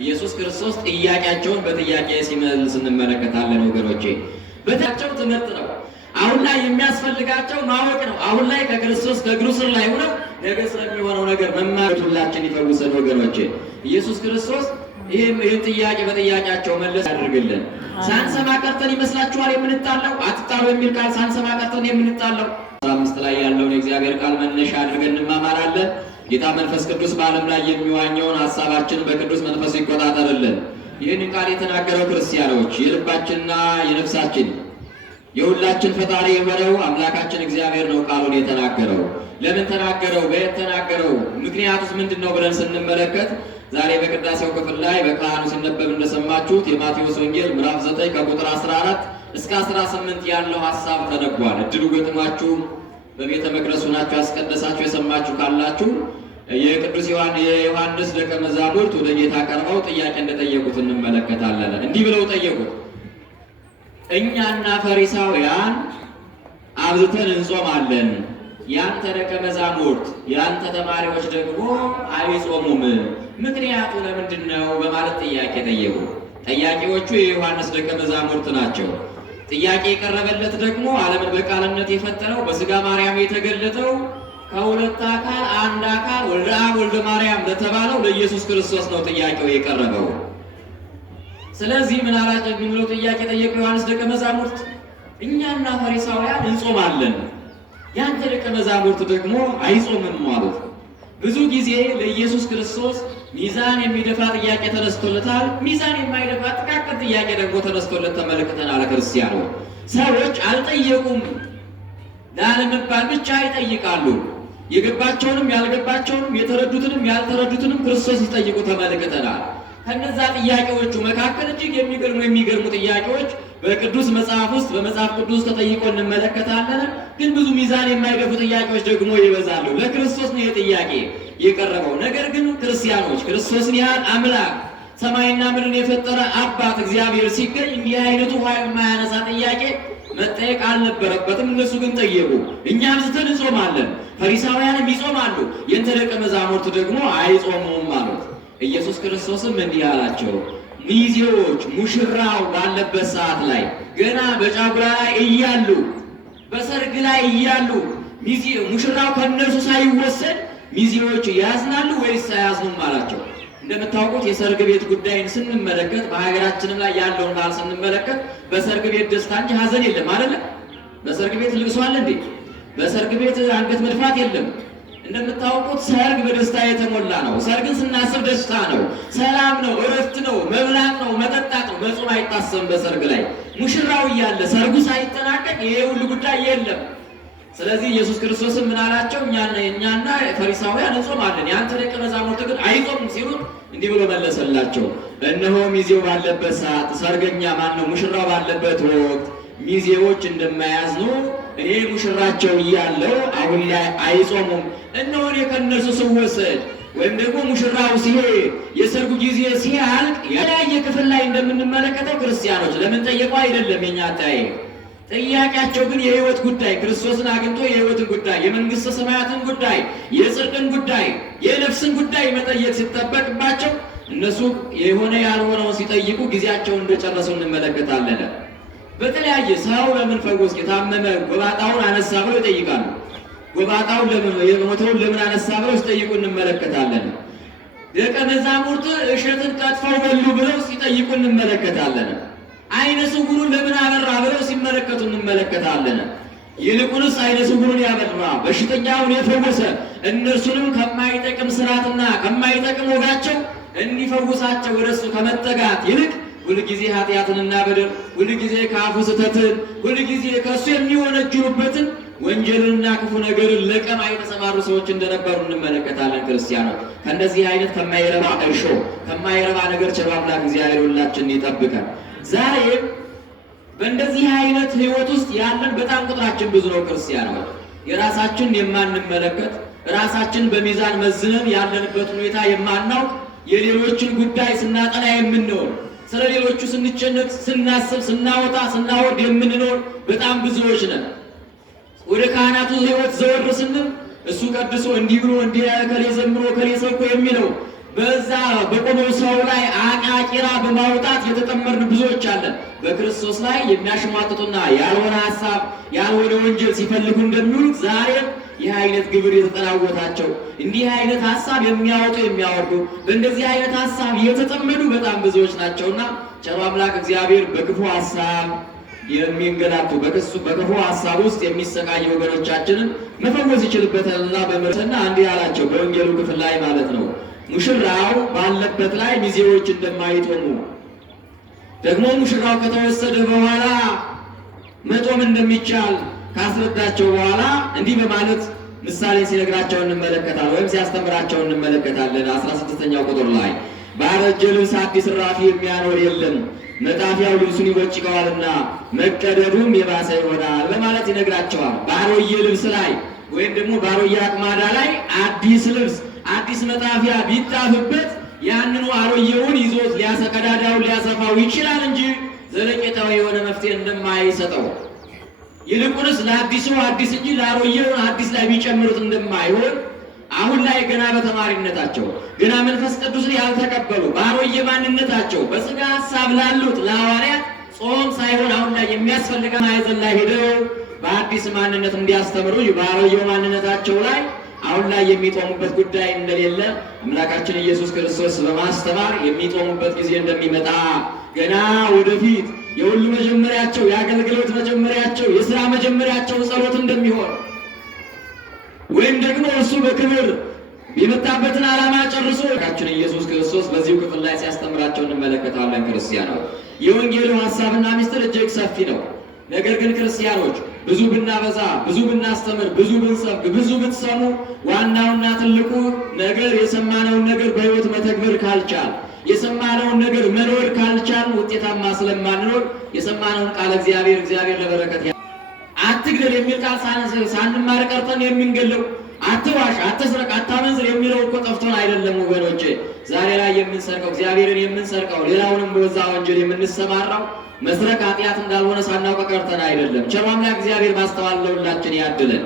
ኢየሱስ ክርስቶስ ጥያቄያቸውን በጥያቄ ሲመልስ እንመለከታለን ወገኖቼ። በታቸው ትምህርት ነው። አሁን ላይ የሚያስፈልጋቸው ማወቅ ነው። አሁን ላይ ከክርስቶስ ከእግሩ ስር ላይ ሆነው ነገ ስለሚሆነው ነገር መማር ሁላችን ይፈውሰን ወገኖቼ። ኢየሱስ ክርስቶስ ይህን ጥያቄ በጥያቄያቸው መለስ ያደርግልን። ሳንሰማ ቀርተን ይመስላችኋል የምንጣለው? አትጣሉ የሚል ቃል ሳንሰማ ቀርተን የምንጣለው? 15 ላይ ያለውን የእግዚአብሔር ቃል መነሻ አድርገን እንማማራለን። ጌታ መንፈስ ቅዱስ በዓለም ላይ የሚዋኘውን ሐሳባችን በቅዱስ መንፈስ ይቆጣጠርልን። ይህን ቃል የተናገረው ክርስቲያኖች የልባችንና የነፍሳችን የሁላችን ፈጣሪ የሆነው አምላካችን እግዚአብሔር ነው ቃሉን የተናገረው። ለምን ተናገረው? በየት ተናገረው? ምክንያቱስ ምንድነው ብለን ስንመለከት ዛሬ በቅዳሴው ክፍል ላይ በካህኑ ሲነበብ እንደሰማችሁት የማቴዎስ ወንጌል ምዕራፍ 9 ከቁጥር 14 እስከ 18 ያለው ሐሳብ ተነቧል። እድሉ ገጥሟችሁ በቤተ መቅደሱ ናችሁ ያስቀደሳችሁ የሰማችሁ ካላችሁ የቅዱስ የዮሐንስ ደቀ መዛሙርት ወደ ጌታ ቀርበው ጥያቄ እንደጠየቁት እንመለከታለን። እንዲህ ብለው ጠየቁት፣ እኛና ፈሪሳውያን አብዝተን እንጾማለን፣ ያንተ ደቀ መዛሙርት ያንተ ተማሪዎች ደግሞ አይጾሙም፣ ምክንያቱ ለምንድን ነው? በማለት ጥያቄ ጠየቁ። ጠያቂዎቹ የዮሐንስ ደቀ መዛሙርት ናቸው። ጥያቄ የቀረበለት ደግሞ ዓለምን በቃልነት የፈጠረው በሥጋ ማርያም የተገለጠው ከሁለት አካል አንድ አካል ወልደ አብ ወልደ ማርያም ለተባለው ለኢየሱስ ክርስቶስ ነው ጥያቄው የቀረበው። ስለዚህ ምን አላቸው? የሚለው ጥያቄ ጠየቁ ዮሐንስ ደቀ መዛሙርት፣ እኛና ፈሪሳውያን እንጾማለን፣ ያንተ ደቀ መዛሙርት ደግሞ አይጾምም ማለት። ብዙ ጊዜ ለኢየሱስ ክርስቶስ ሚዛን የሚደፋ ጥያቄ ተነስቶለታል። ሚዛን የማይደፋ ጥቃቅን ጥያቄ ደግሞ ተነስቶለት ተመልክተናል። ክርስቲያኑ ሰዎች አልጠየቁም ላለመባል ብቻ ይጠይቃሉ። የገባቸውንም ያልገባቸውንም የተረዱትንም ያልተረዱትንም ክርስቶስ ሲጠይቁ ተመልክተናል። ከነዛ ጥያቄዎቹ መካከል እጅግ የሚገርሙ ጥያቄዎች በቅዱስ መጽሐፍ ውስጥ በመጽሐፍ ቅዱስ ተጠይቆ እንመለከታለን። ግን ብዙ ሚዛን የማይደፉ ጥያቄዎች ደግሞ ይበዛሉ። ለክርስቶስ ነው የጥያቄ የቀረበው። ነገር ግን ክርስቲያኖች ክርስቶስን ያህል አምላክ ሰማይና ምድርን የፈጠረ አባት እግዚአብሔር ሲገኝ እንዲህ አይነቱ ውሃ የማያነሳ ጥያቄ መጠየቅ አልነበረበትም። እነሱ ግን ጠየቁ። እኛም አብዝተን እንጾማለን፣ ፈሪሳውያንም ይጾማሉ፣ የእንተ ደቀ መዛሙርት ደግሞ አይጾሙም አሉት። ኢየሱስ ክርስቶስም እንዲህ አላቸው፣ ሚዜዎች ሙሽራው ባለበት ሰዓት ላይ ገና በጫጉላ ላይ እያሉ በሰርግ ላይ እያሉ ሙሽራው ከእነርሱ ሳይወሰድ ሚዜዎች ያዝናሉ ወይስ አያዝኑም አላቸው። እንደምታውቁት የሰርግ ቤት ጉዳይን ስንመለከት በሀገራችንም ላይ ያለውን ባህል ስንመለከት በሰርግ ቤት ደስታ እንጂ ሀዘን የለም አይደለ? በሰርግ ቤት ልቅሶ አለ እንዴ? በሰርግ ቤት አንገት መድፋት የለም። እንደምታውቁት ሰርግ በደስታ የተሞላ ነው። ሰርግን ስናስብ ደስታ ነው፣ ሰላም ነው፣ እረፍት ነው፣ መብላት ነው፣ መጠጣት ነው። መጾም አይታሰብም በሰርግ ላይ። ሙሽራው እያለ ሰርጉ ሳይጠናቀቅ ይሄ ሁሉ ጉዳይ የለም። ስለዚህ ኢየሱስ ክርስቶስን ምን አላቸው? እኛና ፈሪሳውያን እንጾማለን፣ ያንተ ደቀ መዛሙርት ግን አይጾሙም ሲሉት እንዲህ ብሎ መለሰላቸው፣ እነሆ ሚዜው ባለበት ሰዓት ሰርገኛ ማነው ሙሽራው ባለበት ወቅት ሚዜዎች እንደማያዝኑ እኔ ሙሽራቸው እያለው አሁን ላይ አይጾሙም። እነሆ እኔ ከእነርሱ ስወሰድ ወይም ደግሞ ሙሽራው ሲሄድ የሰርጉ ጊዜ ሲያልቅ የተለያየ ክፍል ላይ እንደምንመለከተው ክርስቲያኖች ለምን ጠየቁ አይደለም የኛ አጠያየቅ። ጥያቄያቸው ግን የሕይወት ጉዳይ ክርስቶስን አግኝቶ የሕይወትን ጉዳይ የመንግሥተ ሰማያትን ጉዳይ የጽድቅን ጉዳይ የነፍስን ጉዳይ መጠየቅ ሲጠበቅባቸው እነሱ የሆነ ያልሆነውን ሲጠይቁ ጊዜያቸውን እንደጨረሱ እንመለከታለን። በተለያየ ሰው ለምን ፈወስክ፣ የታመመ ጎባጣውን አነሳ ብለው ይጠይቃሉ። ጎባጣውን ለምን የሞተውን ለምን አነሳ ብለው ሲጠይቁ እንመለከታለን። ደቀ መዛሙርት እሸትን ቀጥፈው በሉ ብለው ሲጠይቁ እንመለከታለን። አይነ ስውሩን ለምን አበራ ብለው ሲመለከቱ እንመለከታለን። ይልቁንስ አይነ ስውሩን ያበራ በሽተኛውን የፈወሰ እነርሱንም ከማይጠቅም ስርዓትና ከማይጠቅም ወጋቸው እንዲፈውሳቸው ወደሱ ከመጠጋት ይልቅ ሁልጊዜ ኃጢአትንና በደል፣ ሁልጊዜ ከአፉ ስህተትን፣ ሁልጊዜ ከእሱ የሚወነጅሉበትን ወንጀልንና ክፉ ነገርን ለቀማ የተሰማሩ ሰዎች እንደነበሩ እንመለከታለን። ክርስቲያኖች ከእንደዚህ አይነት ከማይረባ እርሾ ከማይረባ ነገር ቸር አምላክ እግዚአብሔር ሁላችንን ይጠብቃል። ዛሬም በእንደዚህ አይነት ህይወት ውስጥ ያለን በጣም ቁጥራችን ብዙ ነው። ክርስቲያኖች የራሳችንን የማንመለከት ራሳችን በሚዛን መዝነን ያለንበት ሁኔታ የማናውቅ የሌሎችን ጉዳይ ስናጠና የምንኖር ስለ ሌሎቹ ስንጨነቅ ስናስብ ስናወጣ ስናወርድ የምንኖር በጣም ብዙዎች ነን። ወደ ካህናቱ ህይወት ዘወር ስንል እሱ ቀድሶ እንዲህ ብሎ እንዲህ ከሌ ዘምሮ ከሌ ሰብኮ የሚለው በዛ በቆመው ሰው ላይ አቃቂራ በማውጣት የተጠመርን ብዙዎች አለን። በክርስቶስ ላይ የሚያሽሟጥጡና ያልሆነ ሐሳብ ያልሆነ ወንጀል ሲፈልጉ እንደሚውሉት ዛሬም ይህ አይነት ግብር የተጠናወታቸው እንዲህ አይነት ሐሳብ የሚያወጡ የሚያወርዱ በእንደዚህ አይነት ሐሳብ የተጠመዱ በጣም ብዙዎች ናቸውና ቸሩ አምላክ እግዚአብሔር በክፉ ሐሳብ የሚንገላቱ በክፉ ሐሳብ ውስጥ የሚሰቃዩ ወገኖቻችንን መፈወስ ይችልበታልና በምሕረቱና እንዲህ አላቸው በወንጌሉ ክፍል ላይ ማለት ነው። ሙሽራው ባለበት ላይ ሚዜዎች እንደማይጦሙ ደግሞ ሙሽራው ከተወሰደ በኋላ መጦም እንደሚቻል ካስረዳቸው በኋላ እንዲህ በማለት ምሳሌ ሲነግራቸው እንመለከታለን፣ ወይም ሲያስተምራቸው እንመለከታለን። 16ኛው ቁጥር ላይ ባረጀ ልብስ አዲስ እራፊ የሚያኖር የለም፣ መጣፊያው ልብሱን ይቦጭቀዋልና መቀደዱም የባሰ ይሆናል በማለት ይነግራቸዋል። ባሮዬ ልብስ ላይ ወይም ደግሞ ባሮዬ አቅማዳ ላይ አዲስ ልብስ አዲስ መጣፊያ ቢጣፍበት ያንኑ አሮጌውን ይዞት ቀዳዳውን ሊያሰፋው ይችላል እንጂ ዘለቄታዊ የሆነ መፍትሄ እንደማይሰጠው፣ ይልቁንስ ለአዲሱ አዲስ እንጂ ለአሮጌው አዲስ ላይ ቢጨምሩት እንደማይሆን አሁን ላይ ገና በተማሪነታቸው ገና መንፈስ ቅዱስን ያልተቀበሉ በአሮጌ ማንነታቸው በሥጋ ሐሳብ ላሉት ለሐዋርያት ጾም ሳይሆን አሁን ላይ የሚያስፈልገ ማዕዘን ላይ ሄደው በአዲስ ማንነት እንዲያስተምሩ በአሮጌው ማንነታቸው ላይ አሁን ላይ የሚጦሙበት ጉዳይ እንደሌለ አምላካችን ኢየሱስ ክርስቶስ በማስተማር የሚጦሙበት ጊዜ እንደሚመጣ ገና ወደፊት የሁሉ መጀመሪያቸው የአገልግሎት መጀመሪያቸው የሥራ መጀመሪያቸው ጸሎት እንደሚሆን ወይም ደግሞ እሱ በክብር የመጣበትን ዓላማ ጨርሶ አምላካችን ኢየሱስ ክርስቶስ በዚሁ ክፍል ላይ ሲያስተምራቸው እንመለከታለን። ክርስቲያኖች የወንጌሉ ሐሳብና ምስጢር እጅግ ሰፊ ነው። ነገር ግን ክርስቲያኖች ብዙ ብናበዛ፣ ብዙ ብናስተምር፣ ብዙ ብንሰብክ፣ ብዙ ብትሰሙ ዋናውና ትልቁ ነገር የሰማነውን ነገር በሕይወት መተግበር ካልቻል የሰማነውን ነገር መኖር ካልቻል ውጤታማ ስለማንኖር የሰማነውን ቃል እግዚአብሔር ለበረከት አትግደል የሚል ቃል ሳንማር ቀርተን የምንገለው አትዋሽ፣ አትስረቅ፣ አታመንዝር የሚለው እኮ ጠፍቶን አይደለም ወገኖቼ። ዛሬ ላይ የምንሰርቀው እግዚአብሔርን የምንሰርቀው ሌላውንም በዛ ወንጀል የምንሰማራው መስረቅ ኃጢአት እንዳልሆነ ሳናውቅ ቀርተን አይደለም። ቸር አምላክ እግዚአብሔር ማስተዋል ለሁላችን ያድለን።